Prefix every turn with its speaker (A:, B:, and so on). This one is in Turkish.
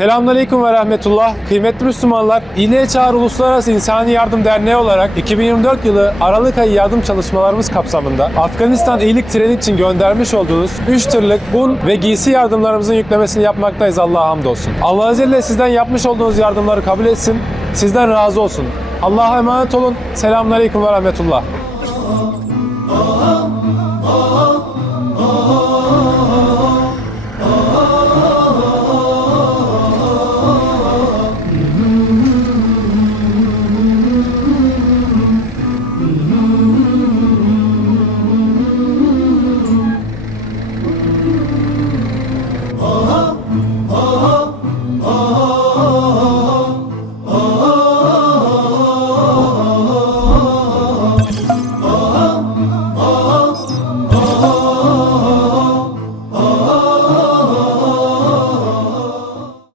A: Selamünaleyküm ve rahmetullah. Kıymetli Müslümanlar, İğneye Çağrı Uluslararası İnsani Yardım Derneği olarak 2024 yılı Aralık ayı yardım çalışmalarımız kapsamında Afganistan iyilik treni için göndermiş olduğunuz 3 tırlık un ve giysi yardımlarımızın yüklemesini yapmaktayız Allah'a hamdolsun. Allah Azze ve sizden yapmış olduğunuz yardımları kabul etsin, sizden razı olsun. Allah'a emanet olun. Selamünaleyküm ve rahmetullah. Oh.